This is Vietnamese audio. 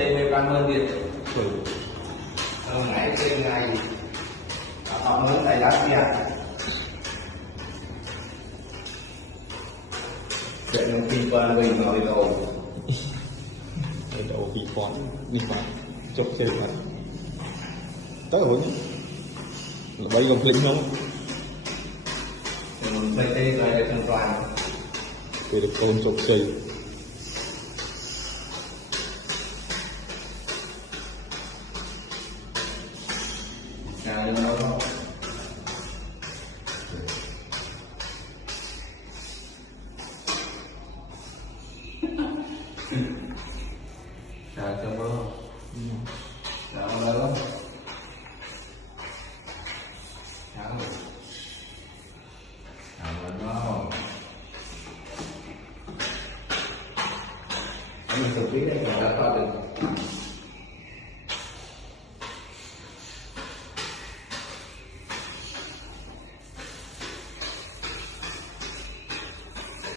thêm 15 điện ừ. ngày trên ngày họ mới tại đá tiền chuyện nó phi qua mình nói đâu đầu bị phón đi mà chụp chơi mà tới rồi là bây giờ linh không mình thấy rồi được an toàn về được con chụp chơi cái nó chào cho bố chào bố chào chào bố anh mình thực tế đây là đã to được